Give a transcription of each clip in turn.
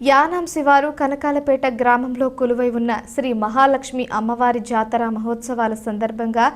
యానాం శివారు కనకాలపేట గ్రామంలో కొలువై ఉన్న శ్రీ మహాలక్ష్మి అమ్మవారి జాతర మహోత్సవాల సందర్భంగా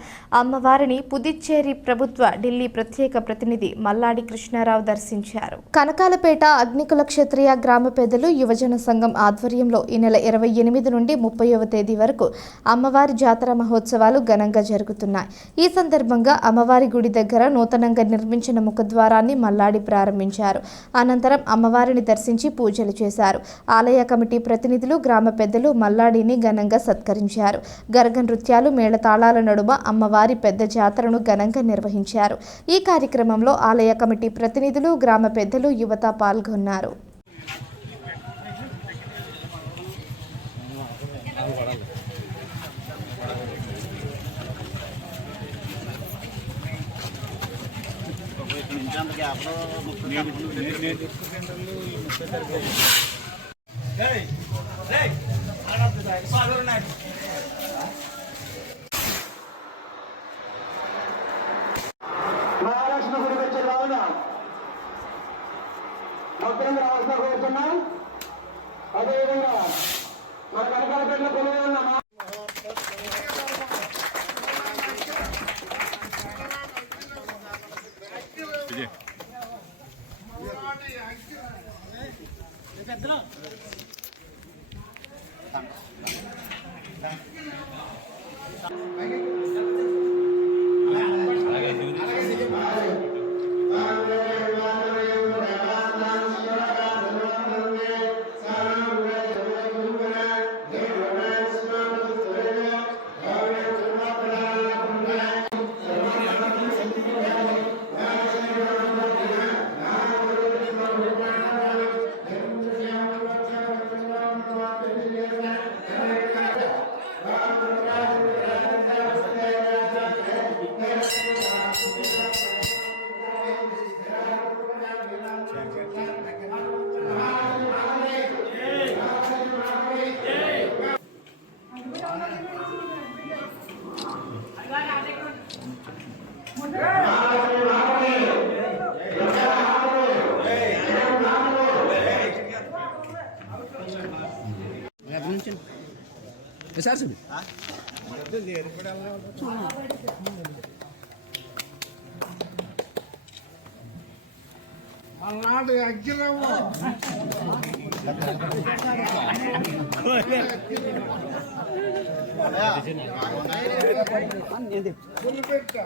అమ్మవారిని పుదుచ్చేరి ప్రభుత్వ ఢిల్లీ ప్రత్యేక ప్రతినిధి మల్లాడి కృష్ణారావు దర్శించారు. కనకాలపేట అగ్నికుల క్షత్రియ గ్రామ పెద్దలు యువజన సంఘం ఆధ్వర్యంలో ఈ నెల 28 నుండి 30వ తేదీ వరకు అమ్మవారి జాతర మహోత్సవాలు ఘనంగా జరుగుతున్నాయి. ఈ సందర్భంగా అమ్మవారి గుడి దగ్గర నూతనంగా నిర్మించిన ముఖద్వారాన్ని మల్లాడి ప్రారంభించారు. అనంతరం అమ్మవారిని దర్శించి పూజలు చేశారు. ఆలయ కమిటీ ప్రతినిధులు గ్రామ పెద్దలు మల్లాడిని ఘనంగా సత్కరించారు. గరగ నృత్యాలు మేళతాళాల నడుమ అమ్మవారి పెద్ద జాతరను ఘనంగా నిర్వహించారు. ఈ కార్యక్రమంలో ఆలయ కమిటీ ప్రతినిధులు గ్రామ పెద్దలు యువత పాల్గొన్నారు. మహాలక్ష్మి గుడికి వచ్చే కావున భక్తులను రావాల్సిన కోరుతున్నాం. అదేవిధంగా మన కనకాలపేటలో కొలువై ఉన్న అల్లాడు అగ్గిరవ్వ పుల్లు పెట్ట